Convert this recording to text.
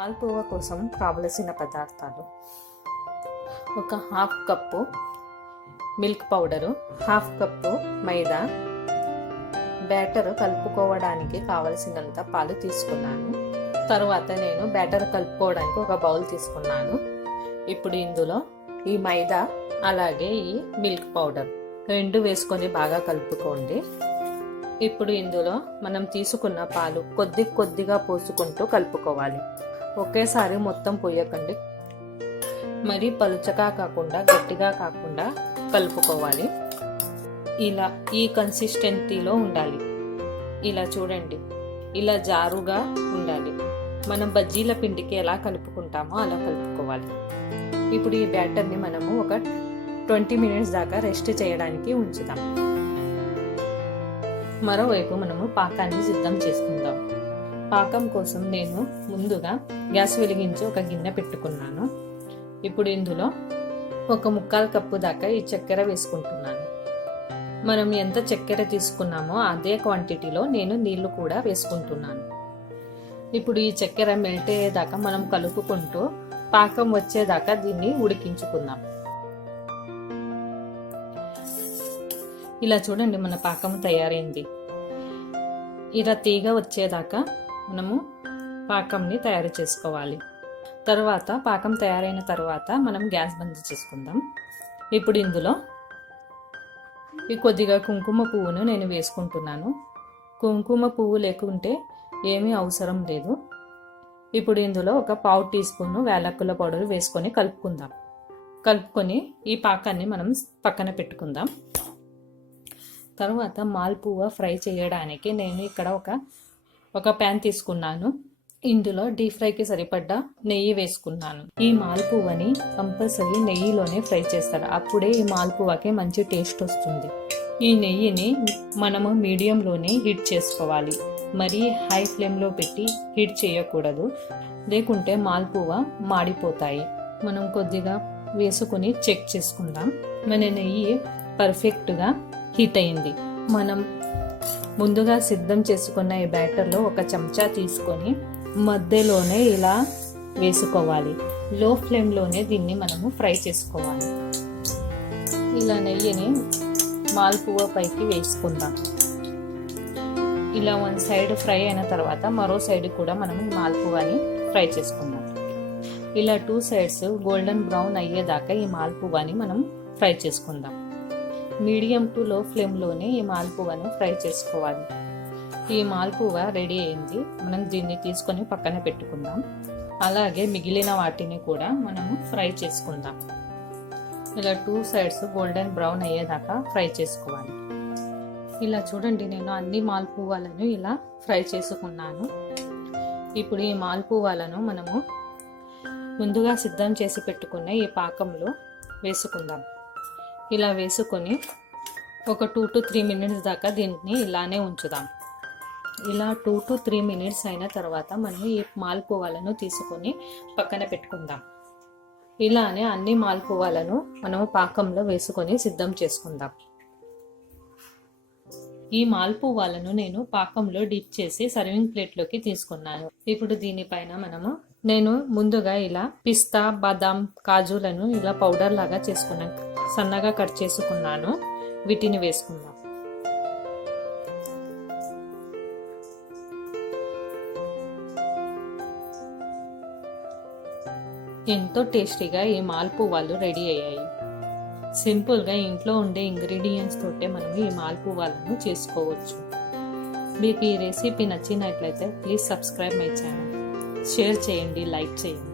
మాల్పువా కోసం కావలసిన పదార్థాలు: ఒక half cup milk powder, half cup maida, batter కలుపుకోవడానికి కావలసినంత పాలు తీసుకున్నాను. తర్వాత నేను బ్యాటర్ కలుపుకోవడానికి ఒక బౌల్ తీసుకున్నాను. ఇప్పుడు ఇందులో ఈ మైదా అలాగే ఈ మిల్క్ పౌడర్ రెండు వేసుకొని బాగా కలుపుకోండి. ఇప్పుడు ఇందులో మనం తీసుకున్న పాలు కొద్దిగా పోసుకుంటూ కలుపుకోవాలి. ఒకేసారి మొత్తం పోయకండి, మరి పలుచగా కాకుండా గట్టిగా కాకుండా కలుపుకోవాలి. ఇలా ఈ కన్సిస్టెన్సీలో ఉండాలి. ఇలా చూడండి, ఇలా జారుగా ఉండాలి. మనం బజ్జీల పిండికి ఎలా కలుపుకుంటామో అలా కలుపుకోవాలి. ఇప్పుడు ఈ బ్యాటర్ని మనము ఒక 20 మినిట్స్ దాకా రెస్ట్ చేయడానికి ఉంచుదాం. మరోవైపు మనము పాకాన్ని సిద్ధం చేసుకుందాం. పాకం కోసం నేను ముందుగా గ్యాస్ వెలిగించి ఒక గిన్నె పెట్టుకున్నాను. ఇప్పుడు ఇందులో ఒక 1/4 కప్పు దాకా ఈ చక్కెర వేసుకుంటున్నాను. మనం ఎంత చక్కెర తీసుకున్నామో అదే క్వాంటిటీలో నేను నీళ్లు కూడా వేసుకుంటున్నాను. ఇప్పుడు ఈ చక్కెర మెల్ట్ అయ్యేదాకా మనం కలుపుకుంటూ పాకం వచ్చేదాకా దీన్ని ఉడికించుకుందాం. ఇలా చూడండి, మన పాకం తయారైంది. ఇలా తీగ వచ్చేదాకా మనము పాకంని తయారు చేసుకోవాలి. తర్వాత పాకం తయారైన తర్వాత మనం గ్యాస్ బంద్ చేసుకుందాం. ఇప్పుడు ఇందులో ఈ కొద్దిగా కుంకుమ పువ్వును నేను వేసుకుంటున్నాను. కుంకుమ పువ్వు లేకుంటే ఏమీ అవసరం లేదు. ఇప్పుడు ఇందులో ఒక 1/2 టీ స్పూన్ యాలకుల పౌడర్ వేసుకొని కలుపుకుందాం. కలుపుకొని ఈ పాకాన్ని మనం పక్కన పెట్టుకుందాం. తర్వాత మాల్పువా ఫ్రై చేయడానికి నేను ఇక్కడ ఒక ప్యాన్ తీసుకున్నాను. ఇందులో డీప్ ఫ్రైకి సరిపడ్డ నెయ్యి వేసుకున్నాను. ఈ మాల్పువాని కంపల్సరీ నెయ్యిలోనే ఫ్రై చేస్తారు. అప్పుడే ఈ మాల్పువాకి మంచి టేస్ట్ వస్తుంది. ఈ నెయ్యిని మనము మీడియంలోనే హీట్ చేసుకోవాలి. మరీ హై ఫ్లేమ్లో పెట్టి హీట్ చేయకూడదు, లేకుంటే మాల్పువా మాడిపోతాయి. మనం కొద్దిగా వేసుకుని చెక్ చేసుకుందాం. మన నెయ్యి పర్ఫెక్ట్గా హీట్ అయింది. మనం ముందుగా సిద్ధం చేసుకున్న ఈ బ్యాటర్లో ఒక చెంచా తీసుకొని మధ్యలోనే ఇలా వేసుకోవాలి. లో ఫ్లేమ్లోనే దీన్ని మనము ఫ్రై చేసుకోవాలి. ఇలా నెయ్యిని మాల్పువా పైకి వేసుకుందాం. ఇలా వన్ సైడ్ ఫ్రై అయిన తర్వాత మరో సైడ్ కూడా మనం ఈ మాల్పువాని ఫ్రై చేసుకుందాం. ఇలా 2 సైడ్స్ గోల్డెన్ బ్రౌన్ అయ్యేదాకా ఈ మాల్పువాని మనం ఫ్రై చేసుకుందాం. మీడియం టు లో ఫ్లేమ్లోనే ఈ మాల్పువాను ఫ్రై చేసుకోవాలి. ఈ మాల్పువా రెడీ అయింది. మనం దీన్ని తీసుకొని పక్కన పెట్టుకుందాం. అలాగే మిగిలిన వాటిని కూడా మనము ఫ్రై చేసుకుందాం. ఇలా 2 సైడ్స్ గోల్డెన్ బ్రౌన్ అయ్యేదాకా ఫ్రై చేసుకోవాలి. ఇలా చూడండి, నేను అన్ని మాల్పువాలను ఇలా ఫ్రై చేసుకున్నాను. ఇప్పుడు ఈ మాల్పువాలను మనము ముందుగా సిద్ధం చేసి పెట్టుకున్న ఈ పాకంలో వేసుకుందాం. ఇలా వేసుకొని ఒక 2 to 3 మినిట్స్ దాకా దీన్ని ఇలానే ఉంచుదాం. ఇలా 2 to 3 మినిట్స్ అయిన తర్వాత మనం ఈ మాల్పువాలను తీసుకొని పక్కన పెట్టుకుందాం. ఇలానే అన్ని మాల్పువాలను మనము పాకంలో వేసుకొని సిద్ధం చేసుకుందాం. ఈ మాల్పువాలను నేను పాకంలో డిప్ చేసి సర్వింగ్ ప్లేట్లోకి తీసుకున్నాను. ఇప్పుడు దీనిపైన నేను ముందుగా ఇలా పిస్తా, బాదాం, కాజులను ఇలా పౌడర్ లాగా చేసుకున్నాను. సన్నగా కట్ చేసుకున్నాను. వీటిని వేసుకుందాం. ఎంతో టేస్టీగా ఈ మాల్పువాలు రెడీ అయ్యాయి. సింపుల్గా ఇంట్లో ఉండే ఇంగ్రీడియంట్స్ తోటే మనం ఈ మాల్పువాలను చేసుకోవచ్చు. మీకు ఈ రెసిపీ నచ్చినట్లయితే please subscribe my channel. Share చేయండి, లైక్ చేయండి.